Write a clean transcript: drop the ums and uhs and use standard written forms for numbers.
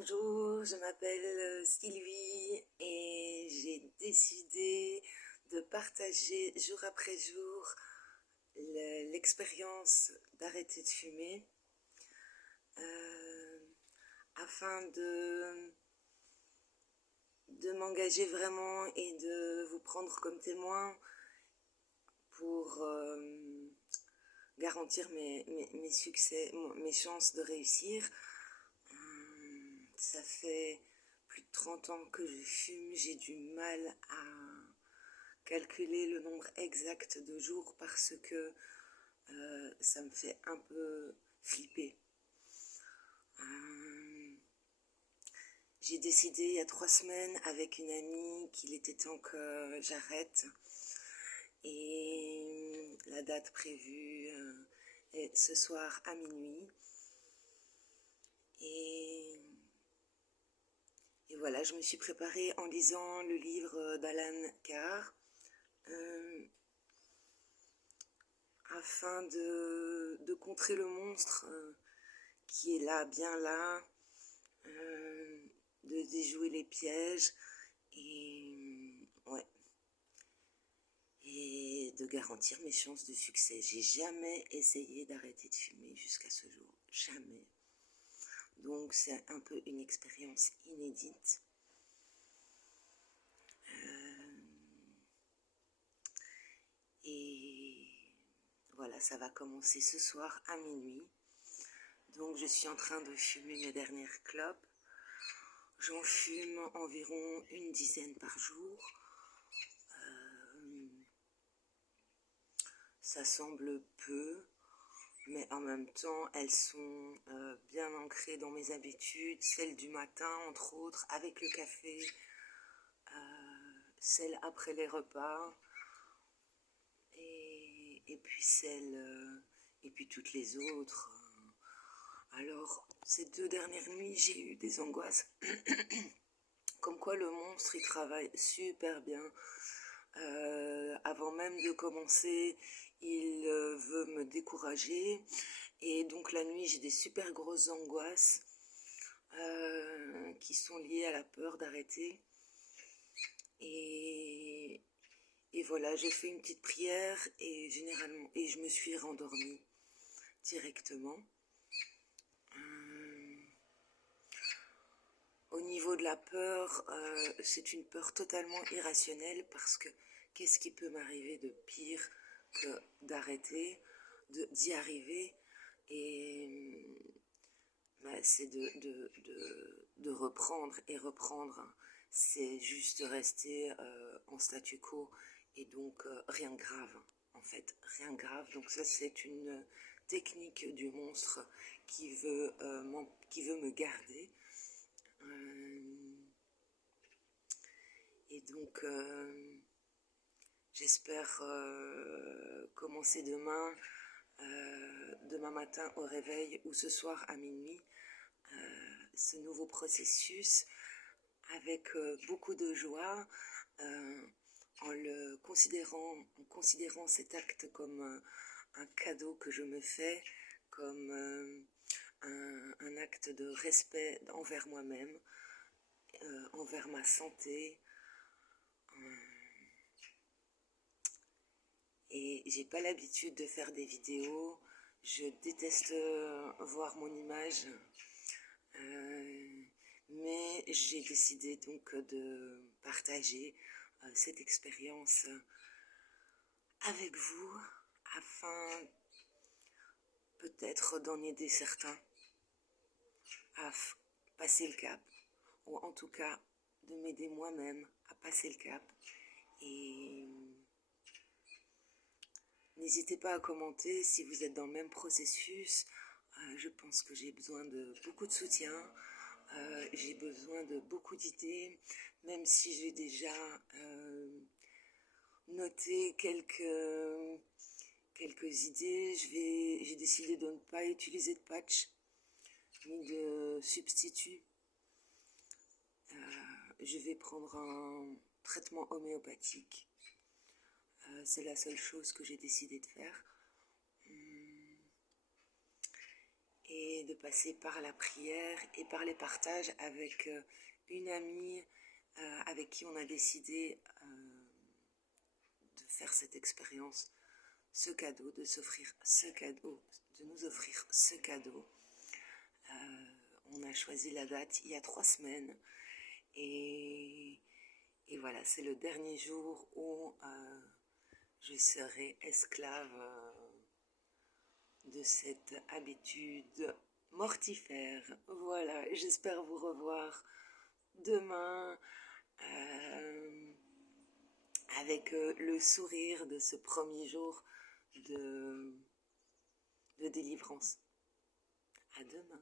Bonjour, je m'appelle Sylvie et j'ai décidé de partager jour après jour l'expérience d'arrêter de fumer euh, afin de m'engager vraiment et de vous prendre comme témoin pour garantir mes succès, mes chances de réussir. Ça fait plus de 30 ans que je fume, j'ai du mal à calculer le nombre exact de jours parce que ça me fait un peu flipper. J'ai décidé il y a 3 semaines avec une amie qu'il était temps que j'arrête et la date prévue est ce soir à minuit. Et voilà, je me suis préparée en lisant le livre d'Alan Carr afin de contrer le monstre qui est là, bien là, de déjouer les pièges ouais, et de garantir mes chances de succès. J'ai jamais essayé d'arrêter de fumer jusqu'à ce jour, jamais. Donc c'est un peu une expérience inédite. Et voilà, ça va commencer ce soir à minuit. Donc je suis en train de fumer mes dernières clopes. J'en fume environ une dizaine par jour. Ça semble peu, mais en même temps, elles sont bien ancrées dans mes habitudes. Celles du matin, entre autres, avec le café. Celles après les repas. Et puis et puis toutes les autres. Alors, ces 2 dernières nuits, j'ai eu des angoisses. Comme quoi le monstre, il travaille super bien. Avant même de commencer, il veut me décourager. Et donc la nuit, j'ai des super grosses angoisses qui sont liées à la peur d'arrêter. Et voilà, j'ai fait une petite prière et je me suis rendormie directement. Au niveau de la peur, c'est une peur totalement irrationnelle parce que qu'est-ce qui peut m'arriver de pire que d'arrêter, d'y arriver et c'est de reprendre et reprendre. C'est juste rester en statu quo et donc rien de grave en fait, rien de grave. Donc ça c'est une technique du monstre qui veut me garder. Et donc, j'espère commencer demain matin au réveil ou ce soir à minuit, ce nouveau processus avec beaucoup de joie, en considérant cet acte comme un cadeau que je me fais, comme un acte de respect envers moi-même, envers ma santé. Et j'ai pas l'habitude de faire des vidéos. Je déteste voir mon image. Mais j'ai décidé donc de partager cette expérience avec vous afin peut-être d'en aider certains à passer le cap, ou en tout cas de m'aider moi-même à passer le cap. Et n'hésitez pas à commenter si vous êtes dans le même processus. Je pense que j'ai besoin de beaucoup de soutien. J'ai besoin de beaucoup d'idées, même si j'ai déjà noté quelques idées. J'ai décidé de ne pas utiliser de patch ni de substitut. Je vais prendre un traitement homéopathique. C'est la seule chose que j'ai décidé de faire. et de passer par la prière et par les partages avec une amie avec qui on a décidé de faire cette expérience, ce cadeau, de s'offrir ce cadeau, de nous offrir ce cadeau. On a choisi la date il y a 3 semaines et voilà, c'est le dernier jour où je serai esclave de cette habitude mortifère. Voilà, j'espère vous revoir demain avec le sourire de ce premier jour de délivrance. À demain.